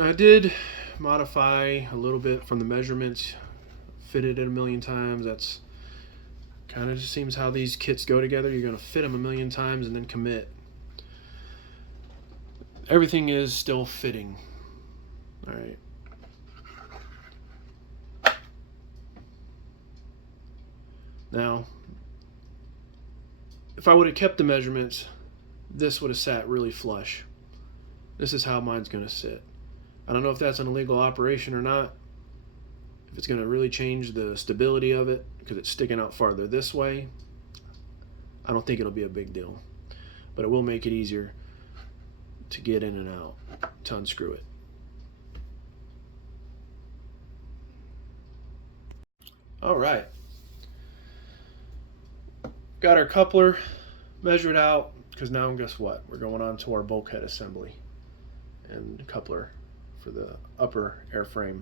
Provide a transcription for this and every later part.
Now I did modify a little bit from the measurements, fitted it a million times. That's kind of just seems how these kits go together. You're going to fit them a million times and then commit. Everything is still fitting. All right. Now, if I would have kept the measurements, this would have sat really flush. This is how mine's going to sit. I don't know if that's an illegal operation or not, if it's going to really change the stability of it because it's sticking out farther this way. I don't think it'll be a big deal, but it will make it easier to get in and out, to unscrew it. All right. Got our coupler measured out, because now guess what? We're going on to our bulkhead assembly and coupler for the upper airframe.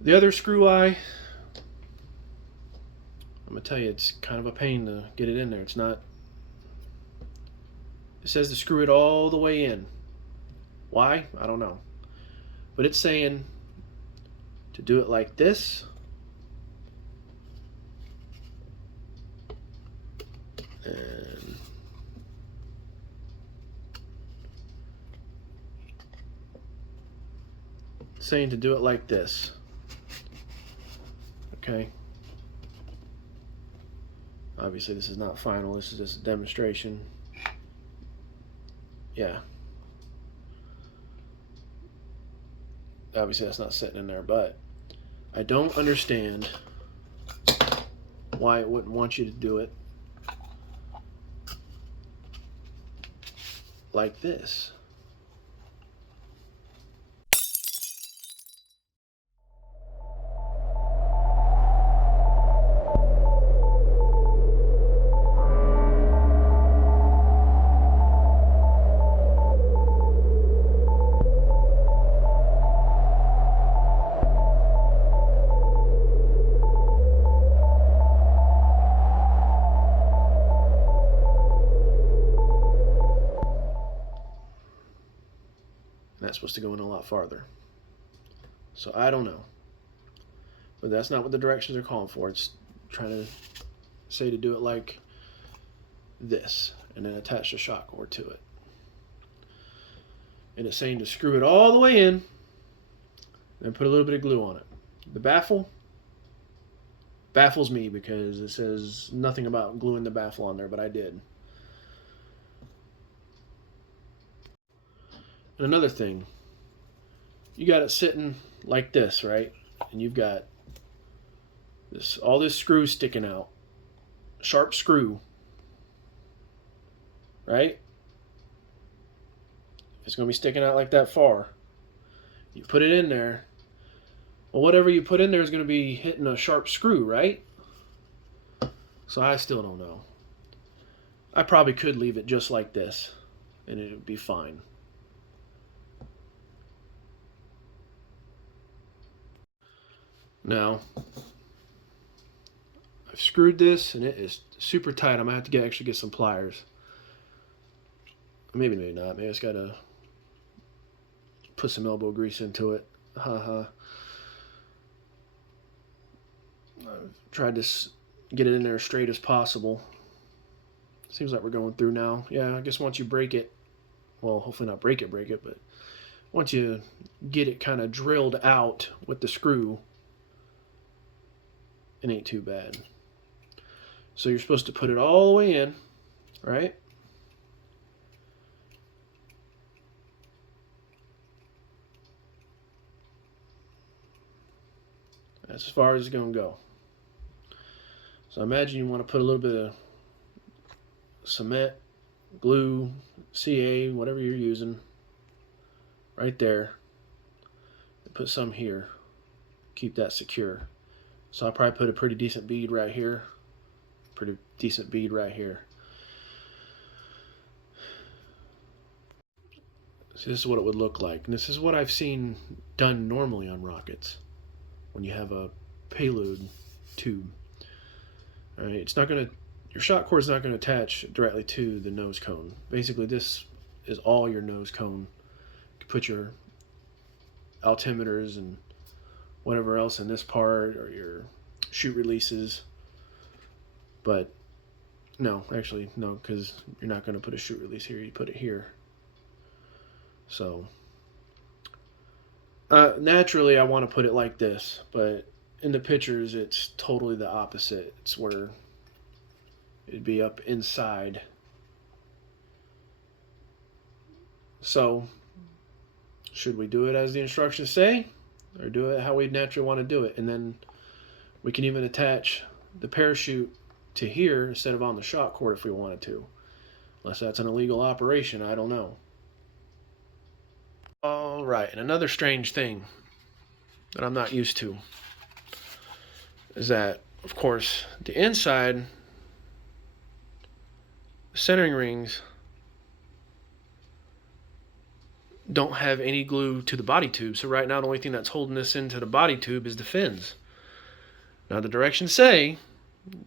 The other screw eye, I'm gonna tell you, it's kind of a pain to get it in there. It's not, it says to screw it all the way in. Why? I don't know. But it's saying to do it like this. And saying to do it like this. Okay. Obviously this is not final, this is just a demonstration. Yeah. Obviously that's not sitting in there, but I don't understand why it wouldn't want you to do it like this. That's supposed to go in a lot farther. So I don't know. But that's not what the directions are calling for. It's trying to say to do it like this and then attach the shock cord to it. And it's saying to screw it all the way in and put a little bit of glue on it. The baffle baffles me because it says nothing about gluing the baffle on there, but I did. And another thing, you got it sitting like this, right? And you've got this, all this screw sticking out, sharp screw, right? It's going to be sticking out like that far. You put it in there. Well, whatever you put in there is going to be hitting a sharp screw, right? So I still don't know. I probably could leave it just like this, and it would be fine. Now, I've screwed this, and it is super tight. I'm going to have to actually get some pliers. Maybe not. Maybe I just got to put some elbow grease into it. I've tried to get it in there as straight as possible. Seems like we're going through now. Yeah, I guess once you break it, well, hopefully not break it, but once you get it kind of drilled out with the screw, it ain't too bad. So you're supposed to put it all the way in, right? That's as far as it's going to go. So imagine you want to put a little bit of cement, glue, CA, whatever you're using, right there. Put some here. Keep that secure. So I'll probably put a pretty decent bead right here. Pretty decent bead right here. So this is what it would look like. And this is what I've seen done normally on rockets when you have a payload tube. All right, it's not going to, your shock cord is not going to attach directly to the nose cone. Basically, this is all your nose cone put your altimeters and whatever else in this part, or your chute releases. But no, actually no, because you're not going to put a chute release here. You put it here. So naturally I want to put it like this, but in the pictures it's totally the opposite. It's where it'd be up inside. So should we do it as the instructions say, or do it how we naturally want to do it? And then we can even attach the parachute to here instead of on the shock cord if we wanted to. Unless that's an illegal operation, I don't know. All right, and another strange thing that I'm not used to is that, of course, the inside centering rings don't have any glue to the body tube. So right now the only thing that's holding this into the body tube is the fins. Now the directions say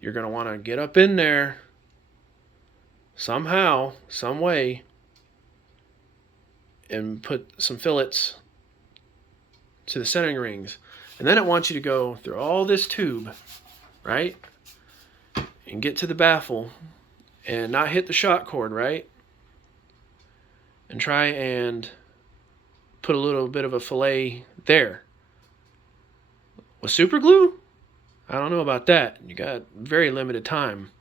you're going to want to get up in there somehow, some way, and put some fillets to the centering rings. And then it wants you to go through all this tube, right? And get to the baffle and not hit the shock cord, right? And try and put a little bit of a fillet there. With super glue? I don't know about that. You got very limited time.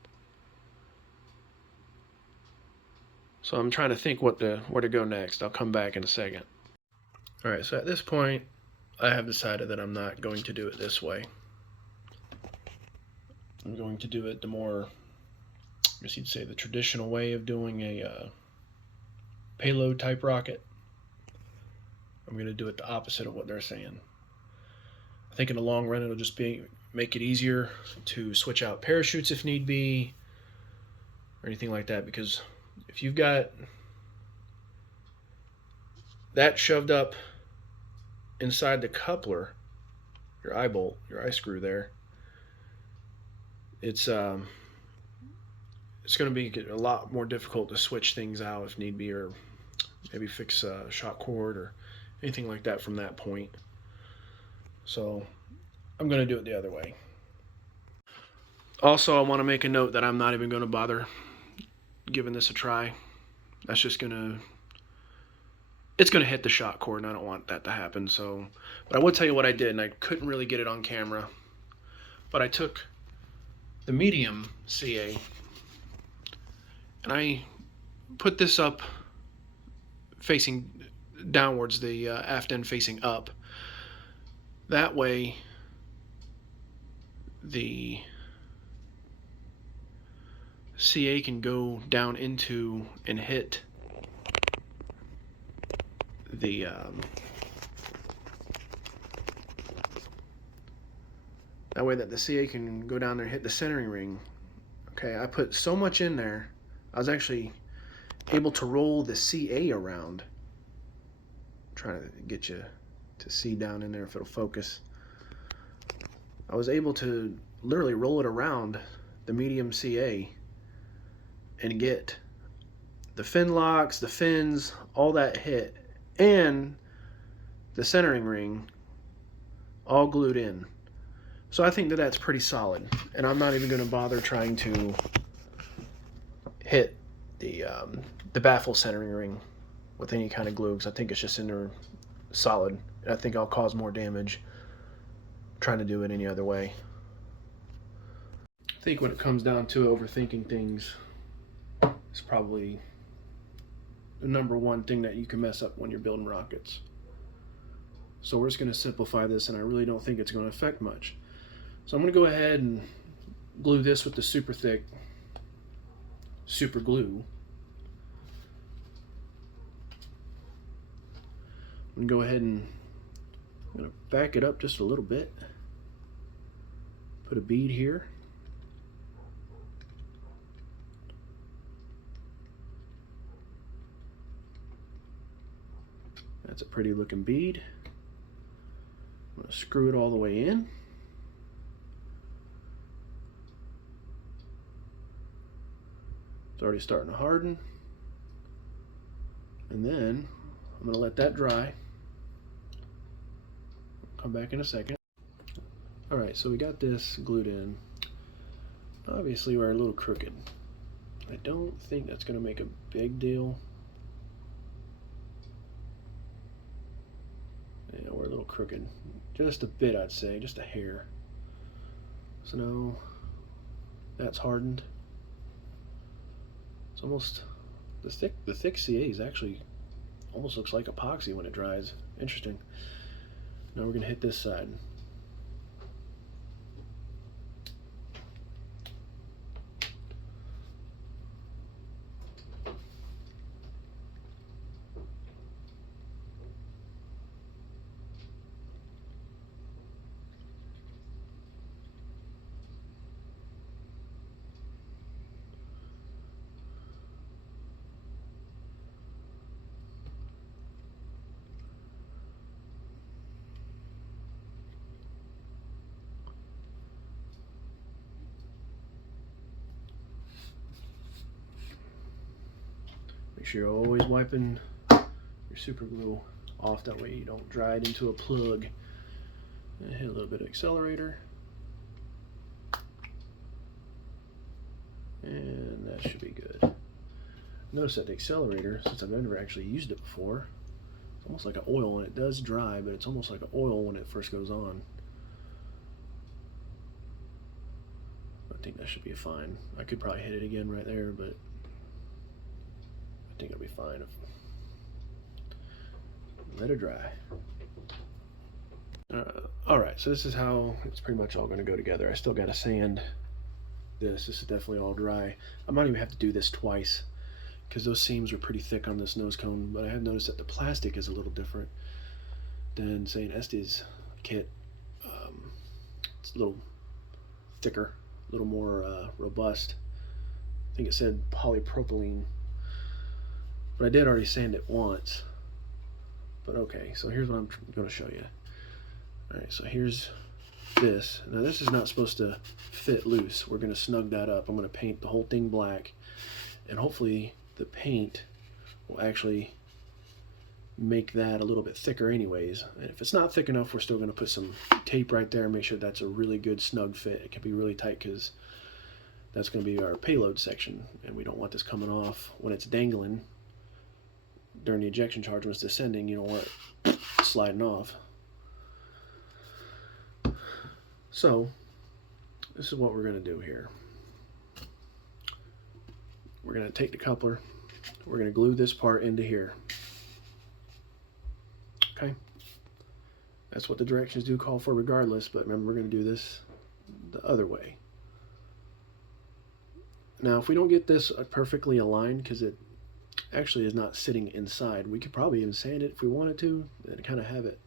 So I'm trying to think where to go next. I'll come back in a second. All right, so at this point, I have decided that I'm not going to do it this way. I'm going to do it the more, I guess you'd say, the traditional way of doing a payload type rocket. I'm going to do it the opposite of what they're saying. I think in the long run it'll just make it easier to switch out parachutes if need be, or anything like that, because if you've got that shoved up inside the coupler, your eyebolt, your eye screw there, it's going to be a lot more difficult to switch things out if need be, or maybe fix a shock cord or anything like that from that point. So I'm going to do it the other way. Also, I want to make a note that I'm not even going to bother giving this a try. That's just it's going to hit the shock cord, and I don't want that to happen. So, but I will tell you what I did, and I couldn't really get it on camera, but I took the medium CA and I put this up facing downwards, the aft end facing up. That way the CA can go down into and hit the that way that the CA can go down there and hit the centering ring. Okay, I put so much in there, I was actually able to roll the CA around. I'm trying to get you to see down in there if it'll focus. I was able to literally roll it around the medium CA and get the fin locks, the fins, all that hit, and the centering ring all glued in. So I think that that's pretty solid, and I'm not even going to bother trying to hit the baffle centering ring with any kind of glue, because I think it's just in there solid. I think I'll cause more damage trying to do it any other way. I think when it comes down to overthinking things, it's probably the number one thing that you can mess up when you're building rockets. So we're just going to simplify this, and I really don't think it's going to affect much. So I'm going to go ahead and glue this with the super thick super glue. I'm going to go ahead and I'm going to back it up just a little bit. Put a bead here. That's a pretty looking bead. I'm going to screw it all the way in. It's already starting to harden. And then I'm going to let that dry. Come back in a second. Alright, so we got this glued in. Obviously we're a little crooked. I don't think that's going to make a big deal. Yeah, we're a little crooked. Just a bit, I'd say, just a hair. So now that's hardened. It's almost the thick CA is actually almost looks like epoxy when it dries. Interesting. Now we're gonna hit this side. Make sure you're always wiping your super glue off, that way you don't dry it into a plug. And hit a little bit of accelerator. And that should be good. Notice that the accelerator, since I've never actually used it before, it's almost like an oil, and it does dry, but it's almost like an oil when it first goes on. I think that should be fine. I could probably hit it again right there, but I think it'll be fine. Let it dry. Alright, so this is how it's pretty much all going to go together. I still got to sand this. This is definitely all dry. I might even have to do this twice because those seams are pretty thick on this nose cone, but I have noticed that the plastic is a little different than, say, an Estes kit. It's a little thicker, a little more robust. I think it said polypropylene, but I did already sand it once. But okay, so here's what I'm going to show you. Alright, so here's this. Now this is not supposed to fit loose. We're going to snug that up. I'm going to paint the whole thing black, and hopefully the paint will actually make that a little bit thicker anyways. And if it's not thick enough, we're still going to put some tape right there and make sure that's a really good snug fit. It can be really tight because that's going to be our payload section, and we don't want this coming off when it's dangling during the ejection charge. When it's descending, you don't want it sliding off. So this is what we're going to do here. We're going to take the coupler, we're going to glue this part into here. Okay, that's what the directions do call for regardless, but remember, we're going to do this the other way. Now if we don't get this perfectly aligned, because it actually is not sitting inside, we could probably even sand it if we wanted to and kind of have it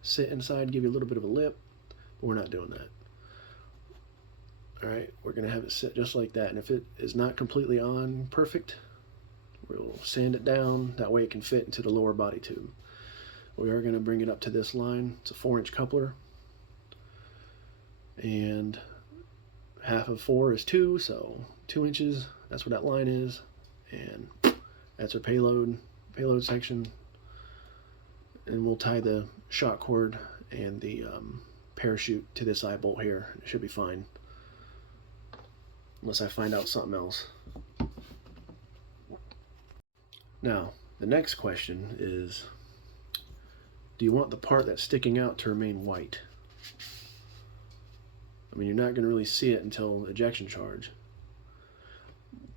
sit inside, give you a little bit of a lip, but we're not doing that. Alright, we're going to have it sit just like that, and if it is not completely on perfect, we'll sand it down, that way it can fit into the lower body tube. We are going to bring it up to this line. It's a 4-inch coupler, and half of 4 is 2, so 2 inches, that's what that line is, and that's our payload section. And we'll tie the shock cord and the parachute to this eye bolt here. It should be fine, unless I find out something else. Now, the next question is, do you want the part that's sticking out to remain white? I mean, you're not going to really see it until ejection charge.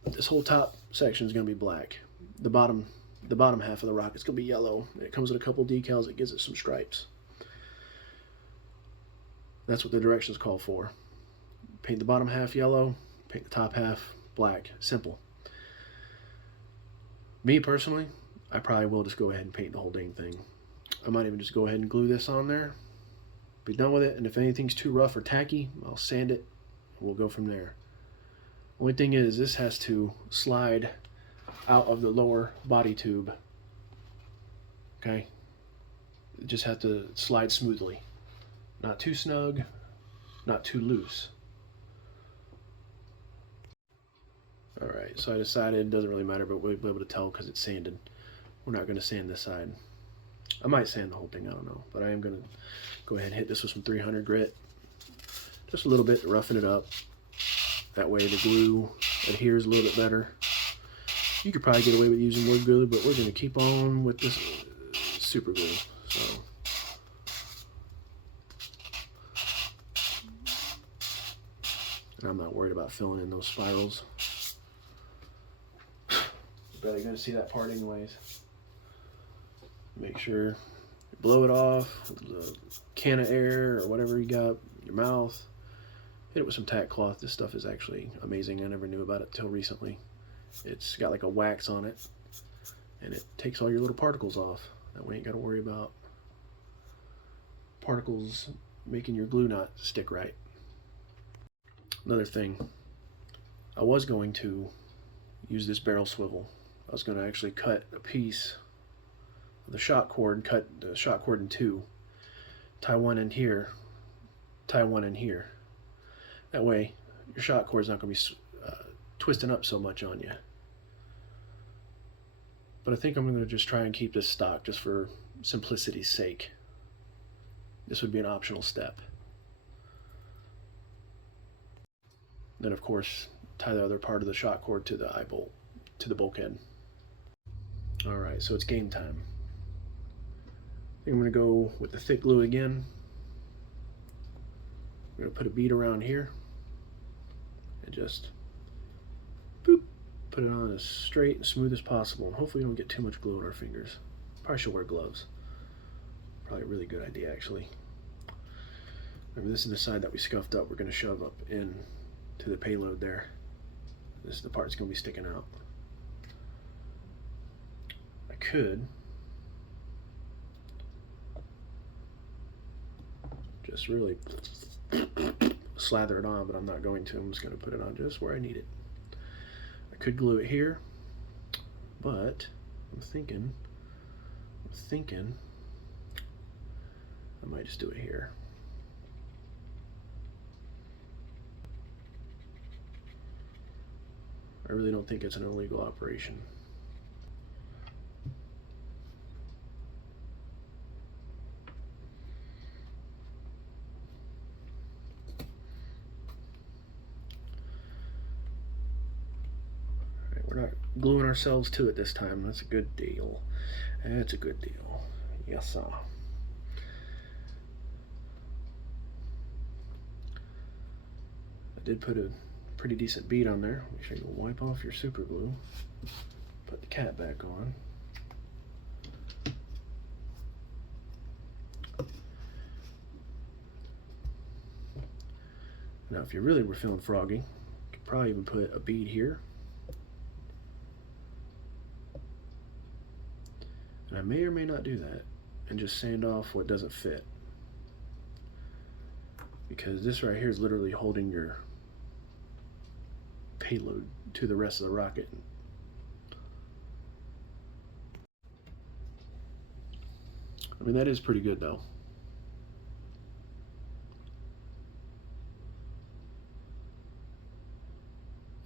This whole top section is going to be black. The bottom half of the rocket's going to be yellow. It comes with a couple decals that gives it some stripes. That's what the directions call for. Paint the bottom half yellow, paint the top half black. Simple. Me personally, I probably will just go ahead and paint the whole dang thing. I might even just go ahead and glue this on there, be done with it, and if anything's too rough or tacky, I'll sand it, and we'll go from there. Only thing is, this has to slide out of the lower body tube. Okay? It just has to slide smoothly. Not too snug, not too loose. Alright, so I decided it doesn't really matter, but we'll be able to tell because it's sanded. we're not going to sand this side. I might sand the whole thing, I don't know, but I am going to go ahead and hit this with some 300 grit, just a little bit to roughen it up. That way the glue adheres a little bit better. You could probably get away with using wood glue, but we're going to keep on with this super glue. So and I'm not worried about filling in those spirals. You're barely going to see that part anyways. Make sure you blow it off with a can of air or whatever you got in your mouth. Hit it with some tack cloth. This stuff is actually amazing. I never knew about it till recently. It's got like a wax on it, and it takes all your little particles off. That way you ain't got to worry about particles making your glue not stick right. Another thing, I was going to use this barrel swivel. I was going to actually cut a piece of the shot cord, cut the shot cord in two, tie one in here, tie one in here. That way your shot cord is not going to be twisting up so much on you. But I think I'm going to just try and keep this stock just for simplicity's sake. This would be an optional step. Then of course tie the other part of the shot cord to the eyebolt, to the bulkhead. Alright, so it's game time. I think I'm going to go with the thick glue again. I'm going to put a bead around here and just boop, put it on as straight and smooth as possible. And hopefully we don't get too much glue on our fingers. Probably should wear gloves. Probably a really good idea actually. Remember, this is the side that we scuffed up. We're going to shove up in to the payload there. This is the part that's going to be sticking out. I could just really slather it on, but I'm not going to. I'm just going to put it on just where I need it. I could glue it here, but I'm thinking I might just do it here. I really don't think it's an illegal operation. We're not gluing ourselves to it this time. That's a good deal. That's a good deal. Yes, sir. I did put a pretty decent bead on there. Make sure you wipe off your super glue. Put the cap back on. Now, if you really were feeling froggy, you could probably even put a bead here. And I may or may not do that and just sand off what doesn't fit, because this right here is literally holding your payload to the rest of the rocket. I mean, that is pretty good though.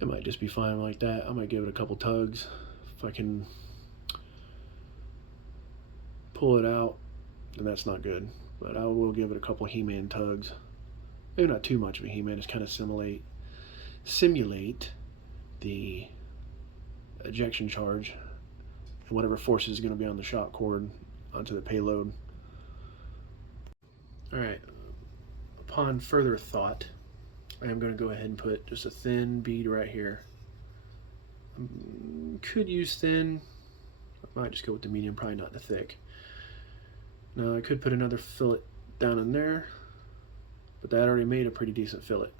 It might just be fine like that. I might give it a couple tugs if I can pull it out, and that's not good, but I will give it a couple He-Man tugs. Maybe not too much of a He-Man, just kind of simulate the ejection charge and whatever force is going to be on the shot cord onto the payload. Alright, upon further thought, I am going to go ahead and put just a thin bead right here. Could use thin, I might just go with the medium, probably not the thick. Now I could put another fillet down in there, but that already made a pretty decent fillet.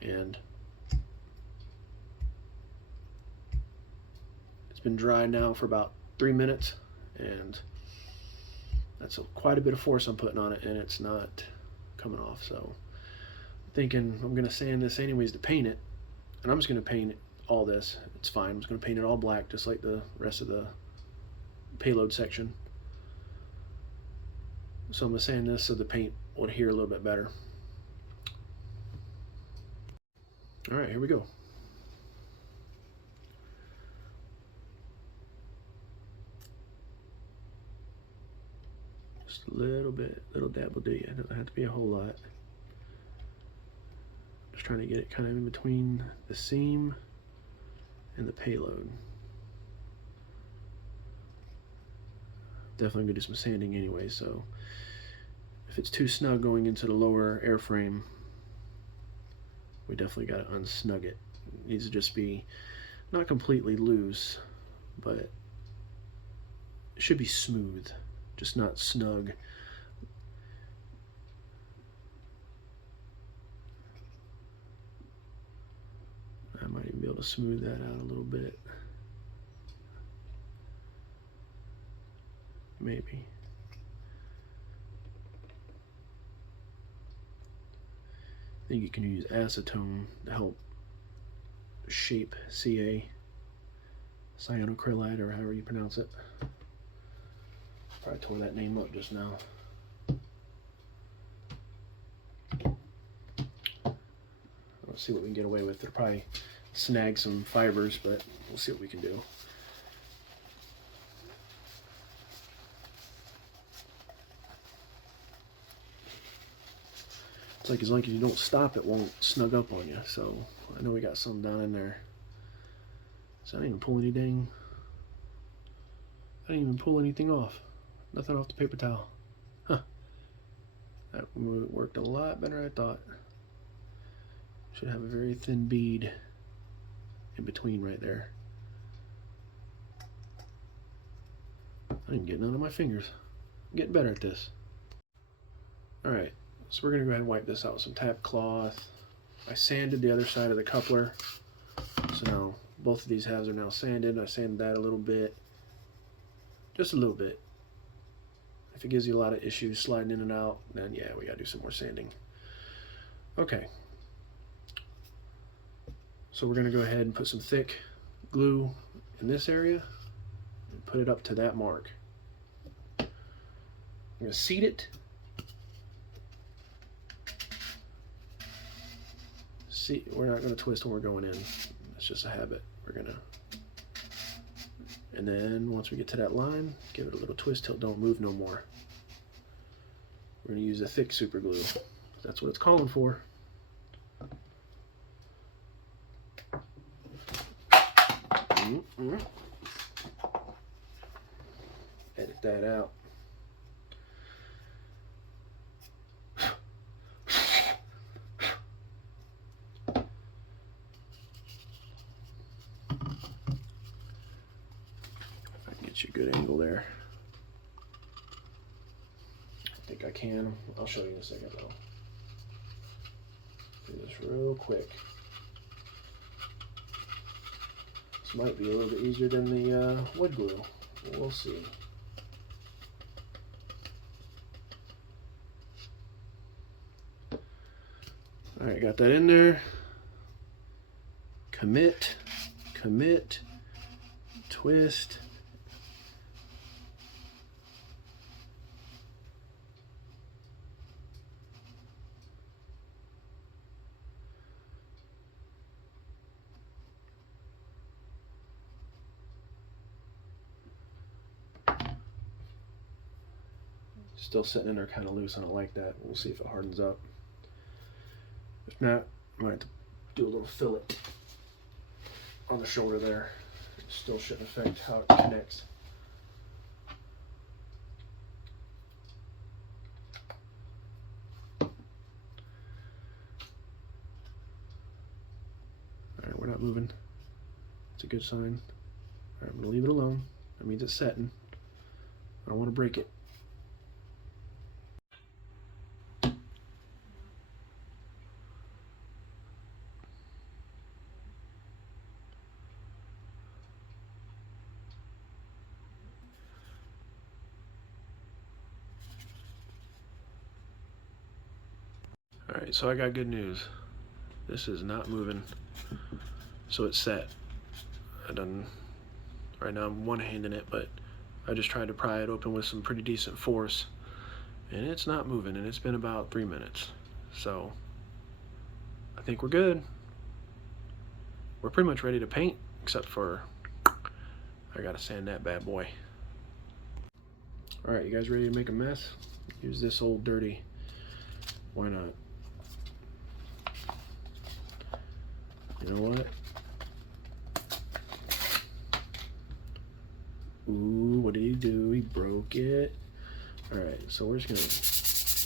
And it's been dry now for about 3 minutes, and that's quite a bit of force I'm putting on it, and it's not coming off. So I'm thinking I'm going to sand this anyways to paint it, and I'm just going to paint all this. It's fine. I'm just going to paint it all black just like the rest of the payload section. So I'm going to sand this so the paint will adhere a little bit better. Alright, here we go. Just a little bit, little dab will do you. It doesn't have to be a whole lot. Just trying to get it kind of in between the seam and the payload. Definitely gonna do some sanding anyway, so if it's too snug going into the lower airframe, we definitely gotta unsnug it. It needs to just be not completely loose, but it should be smooth, just not snug. I might even be able to smooth that out a little bit. Maybe. I think you can use acetone to help shape CA, cyanocrylide, or however you pronounce it. Probably tore that name up just now. Let's see what we can get away with. It'll probably snag some fibers, but we'll see what we can do. It's like as long as you don't stop, it won't snug up on you. So I know we got some down in there. So I didn't even pull anything. I didn't even pull anything off. Nothing off the paper towel. Huh. That worked a lot better than I thought. Should have a very thin bead in between right there. I didn't get none on my fingers. I'm getting better at this. Alright. So we're going to go ahead and wipe this out with some tap cloth. I sanded the other side of the coupler. So now both of these halves are now sanded. I sanded that a little bit. Just a little bit. If it gives you a lot of issues sliding in and out, then yeah, we got to do some more sanding. Okay. So we're going to go ahead and put some thick glue in this area and put it up to that mark. I'm going to seat it. See, we're not going to twist when we're going in. It's just a habit. We're going to, and then once we get to that line, give it a little twist till it don't move no more. We're going to use a thick super glue. That's what it's calling for. Edit that out. Get you a good angle there. I think I can. I'll show you in a second though. Do this real quick. This might be a little bit easier than the wood glue. We'll see. Alright, got that in there. Commit, commit, twist. Still sitting in there kind of loose. I don't like that. We'll see if it hardens up. If not, I might have to do a little fillet on the shoulder there. It still shouldn't affect how it connects. Alright, we're not moving. It's a good sign. Alright, I'm going to leave it alone. That means it's setting. I don't want to break it. Alright, so I got good news. This is not moving. So it's set. Right now I'm one-handing it, but I just tried to pry it open with some pretty decent force. And it's not moving, and it's been about 3 minutes. So I think we're good. We're pretty much ready to paint, except for I gotta sand that bad boy. Alright, you guys ready to make a mess? Use this old dirty. Why not? You know what? Ooh, what did he do? He broke it. Alright, so we're just gonna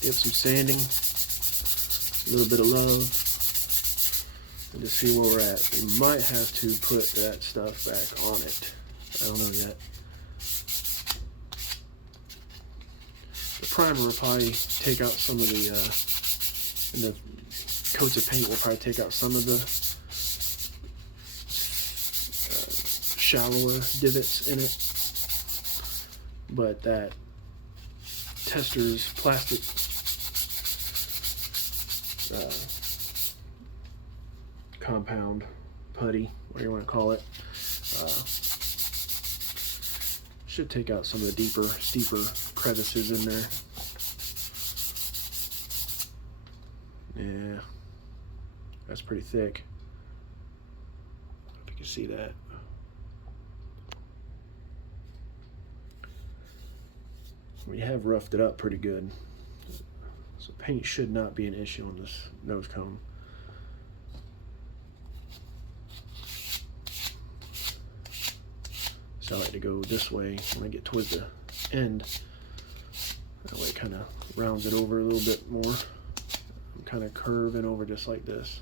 get some sanding, a little bit of love, and just see where we're at. We might have to put that stuff back on it. I don't know yet. The primer will probably take out some of the, and the coats of paint will probably take out some of the shallower divots in it. But that tester's plastic compound, putty, whatever you want to call it, should take out some of the deeper, steeper crevices in there. Yeah, that's pretty thick. I hope you can see that. We have roughed it up pretty good, so paint should not be an issue on this nose cone. So I like to go this way when I get towards the end. That way it kind of rounds it over a little bit more. I'm kind of curving over just like this.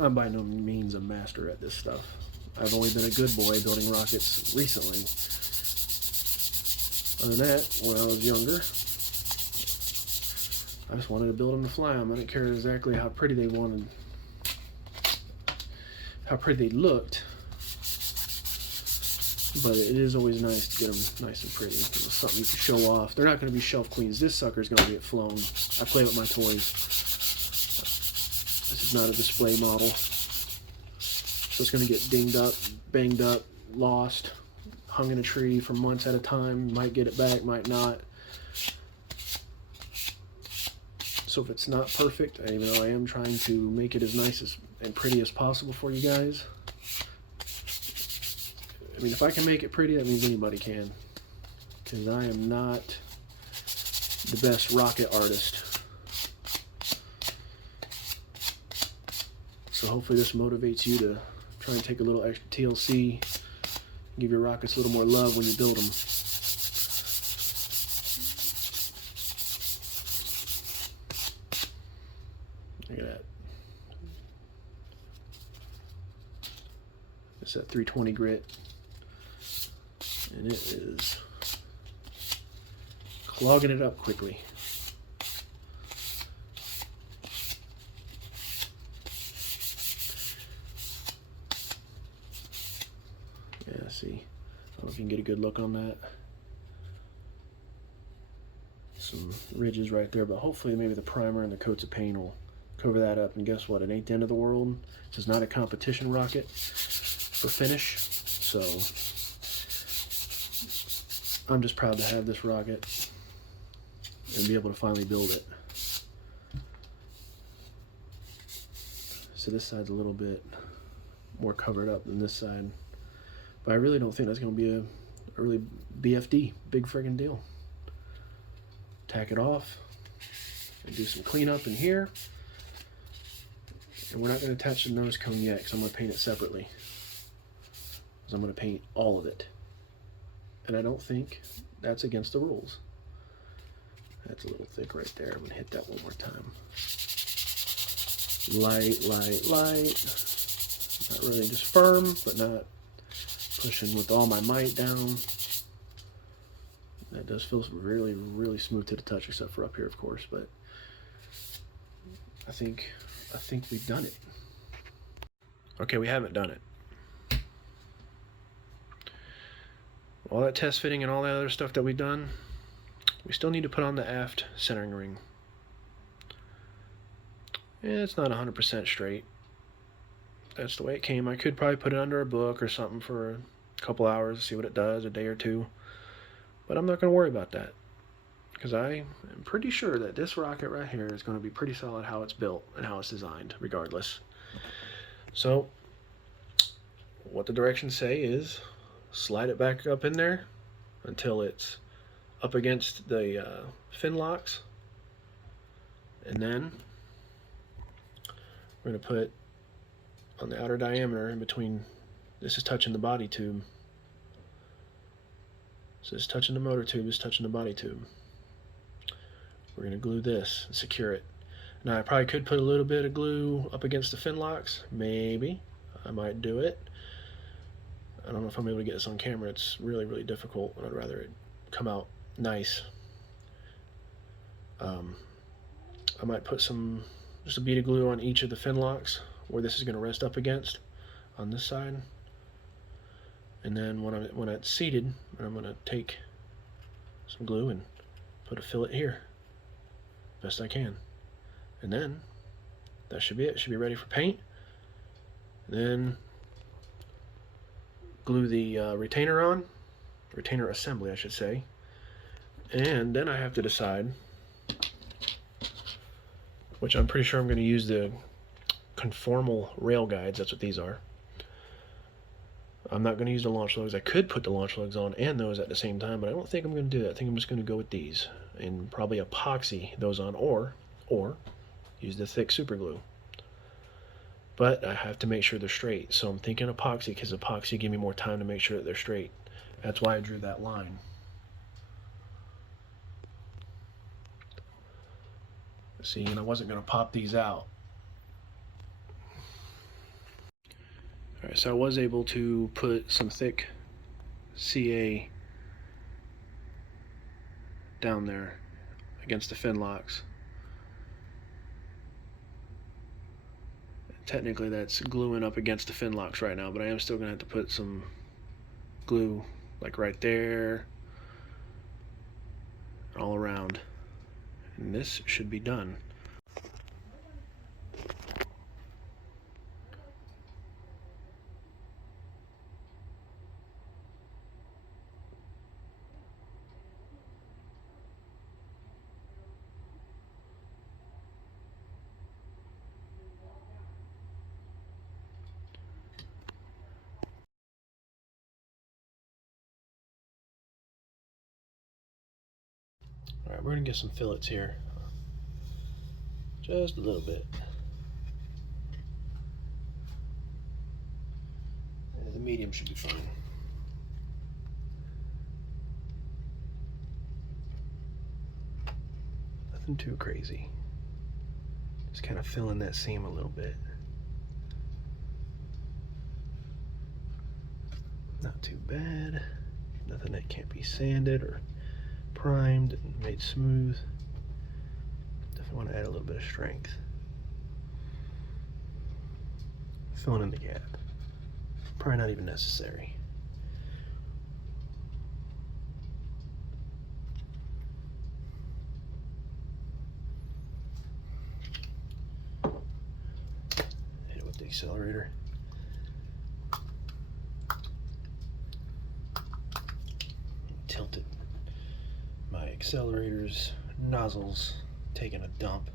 I'm by no means a master at this stuff. I've only been a good boy building rockets recently. Other than that, when I was younger, I just wanted to build them to fly them. I didn't care exactly how pretty they wanted, how pretty they looked, but it is always nice to get them nice and pretty. It's something you can show off. They're not going to be shelf queens. This sucker's going to get flown. I play with my toys. This is not a display model, so it's going to get dinged up, banged up, lost, hung in a tree for months at a time. Might get it back, might not. So if it's not perfect, even though I am trying to make it as nice and pretty as possible for you guys, I mean, if I can make it pretty, that means anybody can, because I am not the best rocket artist. So hopefully this motivates you to try and take a little extra TLC, give your rockets a little more love when you build them. Look at that. It's that 320 grit, and it is clogging it up quickly. Yeah, see, I don't know if you can get a good look on that. Some ridges right there, but hopefully maybe the primer and the coats of paint will cover that up. And guess what? It ain't the end of the world. This is not a competition rocket for finish, so I'm just proud to have this rocket and be able to finally build it. So this side's a little bit more covered up than this side, but I really don't think that's going to be a really BFD, big friggin' deal. Tack it off and do some cleanup in here. And we're not going to attach the nose cone yet because I'm going to paint it separately. Because I'm going to paint all of it. And I don't think that's against the rules. That's a little thick right there. I'm going to hit that one more time. Light, light, light. Not really just firm, but not pushing with all my might down. That does feel really, really smooth to the touch, except for up here, of course. But I think we've done it. Okay, we haven't done it. All that test fitting and all that other stuff that we've done, we still need to put on the aft centering ring. Yeah, it's not 100% straight. That's the way it came. I could probably put it under a book or something for a couple hours to see what it does, a day or two. But I'm not going to worry about that, because I am pretty sure that this rocket right here is going to be pretty solid how it's built and how it's designed, regardless. So what the directions say is slide it back up in there until it's up against the fin locks, and then we're going to put on the outer diameter in between. This is touching the body tube, so it's touching the motor tube, it's touching the body tube. We're going to glue this and secure it. Now I probably could put a little bit of glue up against the fin locks, maybe. I might do it. I don't know if I'm able to get this on camera. It's really, really difficult, and I'd rather it come out nice. I might put just a bead of glue on each of the fin locks where this is going to rest up against on this side. And then when it's seated, I'm going to take some glue and put a fillet here, best I can. And then that should be it. It should be ready for paint. Then glue the retainer assembly I should say. And then I have to decide, which I'm pretty sure I'm going to use the conformal rail guides. That's what these are. I'm not going to use the launch lugs. I could put the launch lugs on and those at the same time, but I don't think I'm going to do that. I think I'm just going to go with these and probably epoxy those on, or use the thick super glue. But I have to make sure they're straight, so I'm thinking epoxy, because epoxy give me more time to make sure that they're straight. That's why I drew that line. See, and I wasn't going to pop these out. Alright, so I was able to put some thick CA down there against the fin locks. Technically that's gluing up against the fin locks right now, but I am still going to have to put some glue like right there, all around, and this should be done. Alright, we're going to get some fillets here. Just a little bit. The medium should be fine. Nothing too crazy. Just kind of filling that seam a little bit. Not too bad. Nothing that can't be sanded or primed and made smooth. Definitely want to add a little bit of strength. Filling in the gap. Probably not even necessary. Hit it with the accelerator. Tilt it. My accelerator's nozzle's taking a dump.